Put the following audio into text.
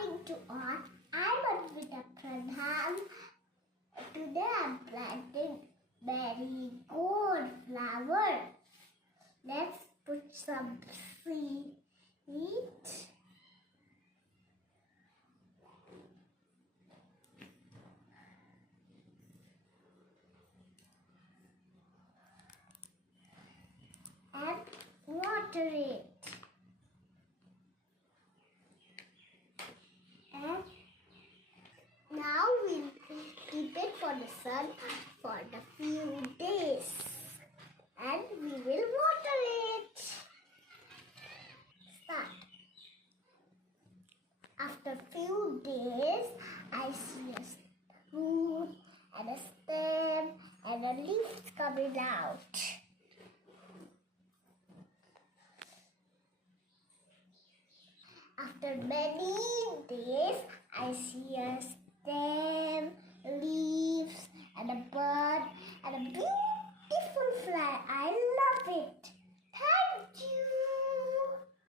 morning to all. I'm Advita Pradhan. Today I'm planting marigold flower. Let's put some seed. And water it. And now we'll keep it for the sun for the few days. And we will water it. Start. After few days, I see a root and a stem and a leaf coming out. After many days, I see a stem, leaves, and a bud, and a beautiful